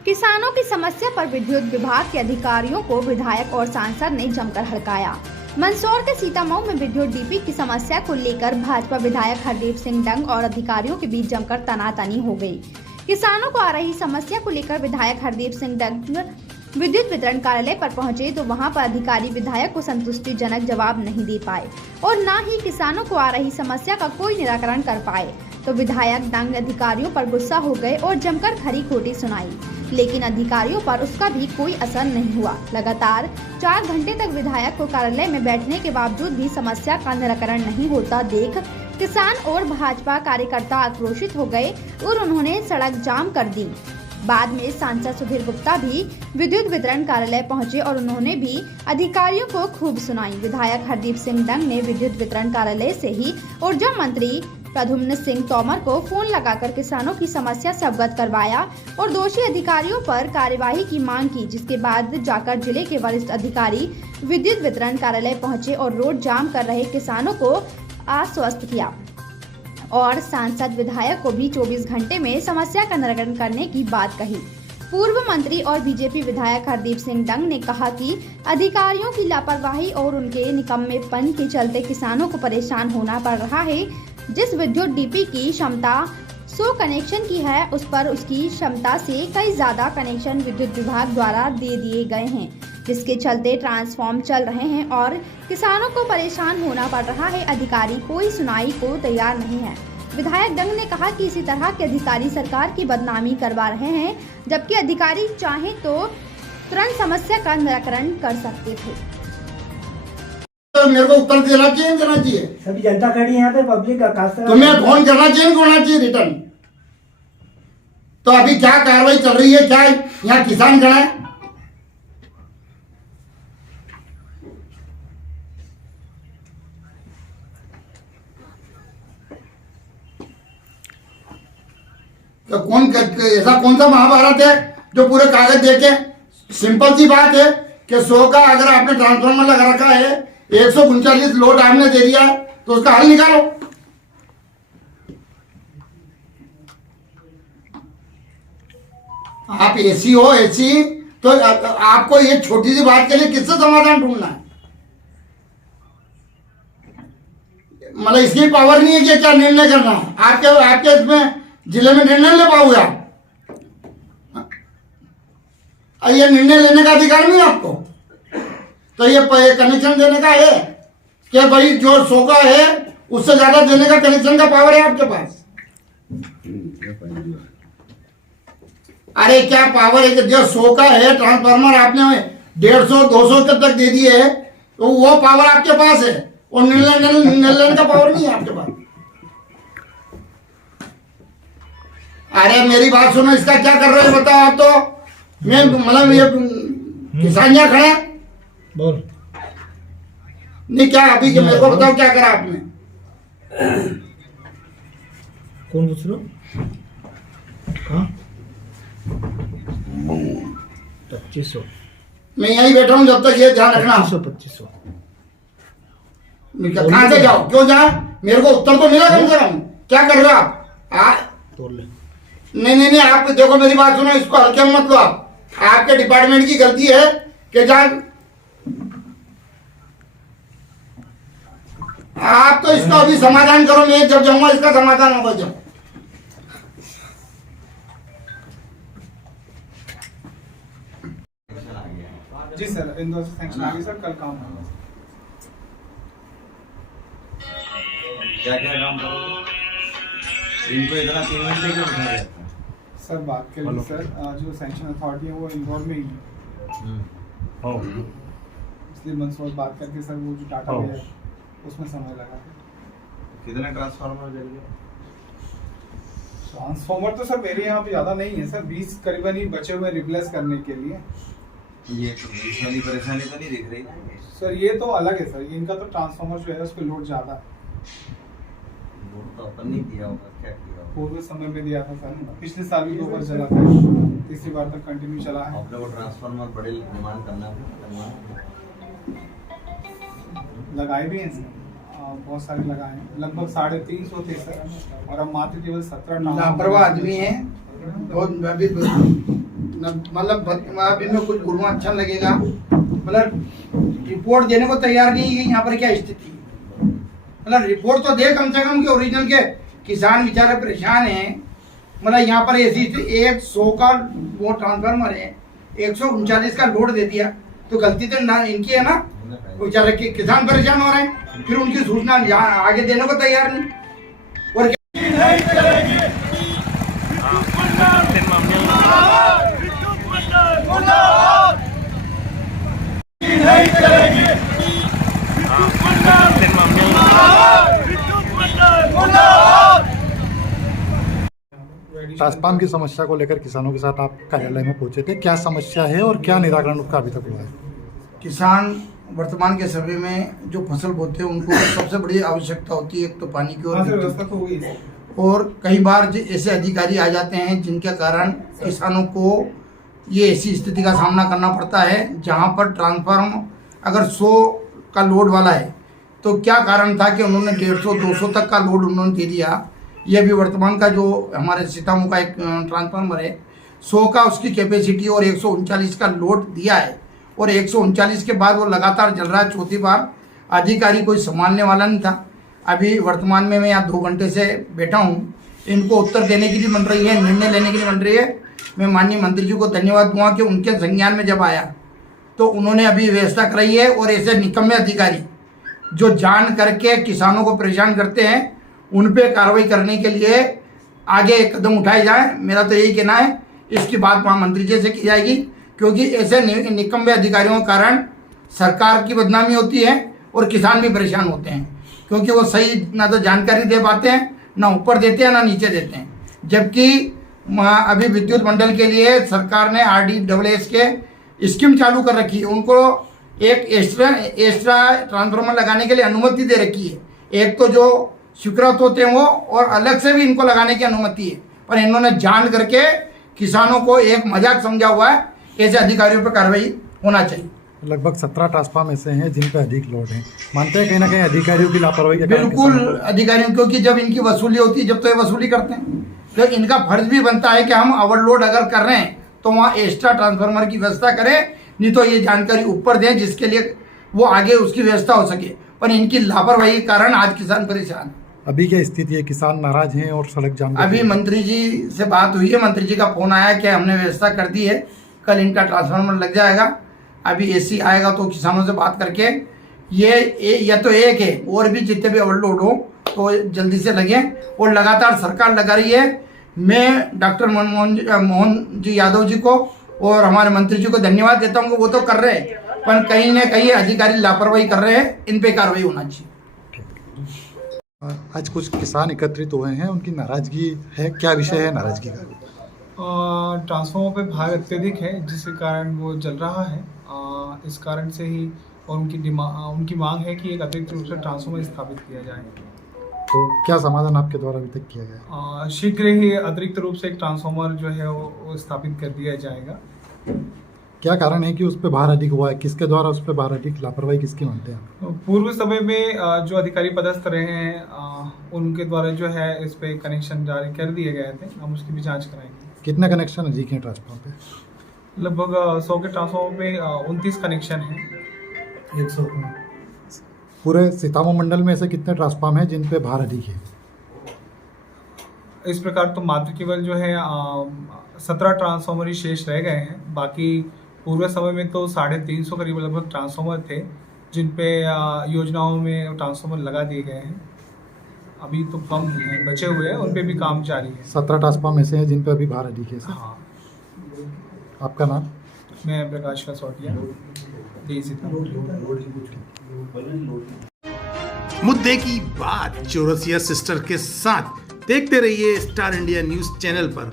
किसानों की समस्या पर विद्युत विभाग के अधिकारियों को विधायक और सांसद ने जमकर हड़काया। मंदसौर के सीतामऊ में विद्युत डीपी की समस्या को लेकर भाजपा विधायक हरदीप सिंह डंग और अधिकारियों के बीच जमकर तनातनी हो गई। किसानों को आ रही समस्या को लेकर विधायक हरदीप सिंह डंग विद्युत वितरण कार्यालय पर पहुंचे तो वहां पर अधिकारी विधायक को संतुष्टिजनक जवाब नहीं दे पाए और न ही किसानों को आ रही समस्या का कोई निराकरण कर पाए। तो विधायक डंग अधिकारियों पर गुस्सा हो गए और जमकर खरी खोटी सुनाई, लेकिन अधिकारियों पर उसका भी कोई असर नहीं हुआ। लगातार 4 घंटे तक विधायक को कार्यालय में बैठने के बावजूद भी समस्या का निराकरण नहीं होता देख किसान और भाजपा कार्यकर्ता आक्रोशित हो गए और उन्होंने सड़क जाम कर दी। बाद में सांसद सुधीर गुप्ता भी विद्युत वितरण कार्यालय पहुंचे और उन्होंने भी अधिकारियों को खूब सुनाई। विधायक हरदीप सिंह डंग ने विद्युत वितरण कार्यालय से ही ऊर्जा मंत्री प्रद्युम्न सिंह तोमर को फोन लगाकर किसानों की समस्या से अवगत करवाया और दोषी अधिकारियों पर कार्यवाही की मांग की, जिसके बाद जाकर जिले के वरिष्ठ अधिकारी विद्युत वितरण कार्यालय पहुंचे और रोड जाम कर रहे किसानों को आश्वस्त किया और सांसद विधायक को भी 24 घंटे में समस्या का निराकरण करने की बात कही। पूर्व मंत्री और बीजेपी विधायक हरदीप सिंह डंग ने कहा कि अधिकारियों की लापरवाही और उनके निकम्मेपन के चलते किसानों को परेशान होना पड़ रहा है। जिस विद्युत डीपी की क्षमता 100 कनेक्शन की है, उस पर उसकी क्षमता से कई ज्यादा कनेक्शन विद्युत विभाग द्वारा दे दिए गए हैं, जिसके चलते ट्रांसफॉर्म चल रहे हैं और किसानों को परेशान होना पड़ रहा है। अधिकारी कोई सुनाई को तैयार नहीं है। विधायक डंग ने कहा कि इसी तरह के अधिकारी सरकार की बदनामी करवा रहे हैं, जबकि अधिकारी चाहे तो तुरंत समस्या का निराकरण कर सकते थे। तो मेरे को उत्तर देना चाहिए सभी जनता खड़ी है यहाँ पे, पब्लिक का खास तुम्हें फोन करना चाहिए रिटर्न। तो अभी क्या कार्रवाई चल रही है, क्या यहाँ किसान खड़ा है? तो ऐसा कौन सा महाभारत है जो पूरे कागज देके? सिंपल सी बात है कि 100 का अगर आपने ट्रांसफार्मर लगा रखा है, 139 लोड आपने दे दिया है, तो उसका हल निकालो। आप एसी हो एसी, तो आपको ये छोटी सी बात के लिए किससे समाधान ढूंढना है? मतलब इसकी पावर नहीं है कि क्या निर्णय करना है? आपके इसमें जिले में निर्णय ले पाओगे आप? ये निर्णय लेने का अधिकार नहीं आपको? तो ये कनेक्शन देने का है कि भाई जो 100 का है उससे ज्यादा देने का कनेक्शन का पावर है आपके पास? अरे क्या पावर है कि जो 100 का है ट्रांसफार्मर आपने 150-200 तक दे दिए है, तो वो पावर आपके पास है और निर्णय का पावर नहीं है आपके पास। अरे मेरी बात सुनो, इसका क्या कर रहे हो बताओ आप? तो मैं मतलब ये किसान यहाँ खड़े बोल नहीं क्या? अभी के मेरे को बताओ क्या करा आपने? कौन पूछ रहे हो? हाँ 2500। मैं यहीं बैठा हूँ, जब तक ये ध्यान रखना। 2500 कहाँ से जाओ, क्यों जाए? मेरे को उत्तर तो मिला कम से कम। क्या कर रहे हो आप? तोड़ ले। नहीं, आप देखो मेरी बात सुनो, इसको हल्के में मत लो आप। आपके डिपार्टमेंट की गलती है कि आप तो इसका अभी समाधान करो, मैं जब जाऊंगा इसका समाधान होगा जब। जी सर, इंदौर से सैंक्शन आ गई सर, कल काम होगा। क्या काम करोगे? इनको इतना 3 घंटे क्यों बिठा रहता है? सर बात के लिए सर, जो सैंक्शन अथॉरिटी है वो इंदौर में ही है, इसलिए मंदसौर बात करके सर वो जो डाटा है उसमें समय लगा। कितने ट्रांसफार्मर जल गए? ट्रांसफार्मर तो सर मेरे यहाँ पे ज़्यादा नहीं है सर, 20 करीबन ही बचे हुए रिप्लेस करने के लिए। ये इस वाली परेशानी तो नहीं दिख रही ना सर? ये तो अलग है सर, इनका तो ट्रांसफार्मर जो है उस पर लोड ज़्यादा है। लोड तो अपन नहीं दिया होगा, क्या किया होगा? पूर्व समय में दिया था सर, पिछले साल भी 2 बार चला था, तीसरी बार तक कंटिन्यू चला है। आप लोग ट्रांसफार्मर बड़े डिमांड करना लगाए भी हैं सर, बहुत सारे लगाए हैं, लगभग 350 थे सर, और अब मात्र केवल 17 लापरवाह आदमी है। मतलब अब इनमें कुछ बोलना अच्छा लगेगा, मतलब रिपोर्ट देने को तैयार नहीं है यहाँ पर क्या स्थिति, मतलब रिपोर्ट तो दे कम से कम के ओरिजिनल के किसान बेचारे परेशान हैं। मतलब यहाँ पर ऐसी 100 का वो ट्रांसफार्मर है, 139 का लोड दे दिया, तो गलती तो ना इनकी है ना, बेचारे किसान परेशान हो रहे हैं, फिर उनकी सूचना आगे देने को तैयार नहीं। और ट्रांसफार्म की समस्या को लेकर किसानों के साथ आप कार्यालय में पहुंचे थे, क्या समस्या है और क्या निराकरण उसका अभी तक हुआ है? किसान वर्तमान के समय में जो फसल बोते हैं उनको सबसे बड़ी आवश्यकता होती है, एक तो पानी की और व्यवस्था तो हुई है। और कई बार ऐसे अधिकारी आ जाते हैं जिनके कारण किसानों को ये ऐसी स्थिति का सामना करना पड़ता है जहां पर ट्रांसफार्म अगर 100 का लोड वाला है तो क्या कारण था कि उन्होंने 150-200 तक का लोड उन्होंने दे दिया। ये भी वर्तमान का जो हमारे सीतामऊ का एक ट्रांसफार्मर है 100 का उसकी कैपेसिटी और 139 का लोड दिया है, और 139 के बाद वो लगातार चल रहा है। चौथी बार अधिकारी कोई संभालने वाला नहीं था। अभी वर्तमान में मैं यहाँ 2 घंटे से बैठा हूँ, इनको उत्तर देने के लिए बन रही है, निर्णय लेने के लिए बन रही है। मैं माननीय मंत्री जी को धन्यवाद दूंगा कि उनके संज्ञान में जब आया तो उन्होंने अभी व्यवस्था कराई है, और ऐसे निकम्मे अधिकारी जो जान करके किसानों को परेशान करते हैं उन पे कार्रवाई करने के लिए आगे एक कदम उठाए जाए। मेरा तो यही कहना है, इसकी बात वहाँ मंत्री जी से की जाएगी, क्योंकि ऐसे निकम्मे अधिकारियों के कारण सरकार की बदनामी होती है और किसान भी परेशान होते हैं, क्योंकि वो सही ना तो जानकारी दे पाते हैं, ना ऊपर देते हैं ना नीचे देते हैं। जबकि अभी विद्युत मंडल के लिए सरकार ने RDSS के स्कीम चालू कर रखी है, उनको एक एक्स्ट्रा ट्रांसफार्मर लगाने के लिए अनुमति दे रखी है। एक तो जो स्वीकृत होते हैं वो, और अलग से भी इनको लगाने की अनुमति है, पर इन्होंने जान करके किसानों को एक मजाक समझा हुआ है। ऐसे अधिकारियों पर कार्रवाई होना चाहिए। लगभग 17 ट्रांसफार्म ऐसे हैं जिन पर अधिक लोड है, मानते हैं कहीं ना कहीं अधिकारियों की लापरवाही के कारण? बिल्कुल अधिकारियों, क्योंकि जब इनकी वसूली होती है जब तो ये वसूली करते हैं, तो इनका फर्ज भी बनता है कि हम ओवरलोड अगर कर रहे हैं तो वहाँ एक्स्ट्रा ट्रांसफार्मर की व्यवस्था करें, नहीं तो ये जानकारी ऊपर दें जिसके लिए वो आगे उसकी व्यवस्था हो सके। पर इनकी लापरवाही के कारण आज किसान परेशान। अभी क्या स्थिति है, किसान नाराज हैं और सड़क जाम? अभी मंत्री जी से बात हुई है, मंत्री जी का फोन आया कि हमने व्यवस्था कर दी है, कल इनका ट्रांसफार्मर लग जाएगा। अभी AC आएगा तो किसानों से बात करके ये तो एक है, और भी जितने भी ओवरलोड हो तो जल्दी से लगे, और लगातार सरकार लगा रही है। मैं डॉक्टर मोहन जी यादव जी को और हमारे मंत्री जी को धन्यवाद देता हूँ कि वो तो कर रहे हैं, पर कहीं ना कहीं अधिकारी लापरवाही कर रहे हैं, इन पे कार्रवाई होना चाहिए। आज कुछ किसान एकत्रित हुए हैं, उनकी नाराजगी है, क्या विषय है नाराजगी का? ट्रांसफार्मर पे भार अत्यधिक है जिसके कारण वो जल रहा है। इस कारण से ही, और उनकी मांग है कि एक अतिरिक्त रूप से ट्रांसफार्मर स्थापित किया जाए। तो क्या समाधान आपके द्वारा अभी तक किया गया? शीघ्र ही अतिरिक्त रूप से एक ट्रांसफार्मर जो है वो स्थापित कर दिया जाएगा। क्या कारण है कि उस पर भार अधिक हुआ है? किसके द्वारा उस पर भार अधिक, लापरवाही किसकी मानते हैं? पूर्व समय में जो अधिकारी पदस्थ रहे हैं उनके द्वारा जो है इस पे कनेक्शन जारी कर दिए गए थे, हम उसकी भी जांच कराएंगे। कितने कनेक्शन अधिक हैं ट्रांसफार्मर पे? लगभग 100 के ट्रांसफार्मर पे 29 कनेक्शन हैं। 100 पूरे सीतामऊ मंडल में ऐसे कितने ट्रांसफार्म हैं जिन पे भार अधिक है? इस प्रकार तो मात्र केवल जो है 17 ट्रांसफार्मर ही शेष रह गए हैं। बाकी पूर्व समय में तो 350 करीब लगभग ट्रांसफार्मर थे जिन पे योजनाओं में ट्रांसफार्मर लगा दिए गए हैं। अभी तो कम हैं, बचे हुए हैं, उन पे भी काम जारी है। 17 ट्रांसफार्म ऐसे हैं जिन पे अभी भार अधिक है सर? हाँ। आपका नाम? मैं प्रकाश कसौटिया, मुद्दे की बात चौरसिया सिस्टर के साथ देखते रहिए स्टार इंडिया न्यूज चैनल पर।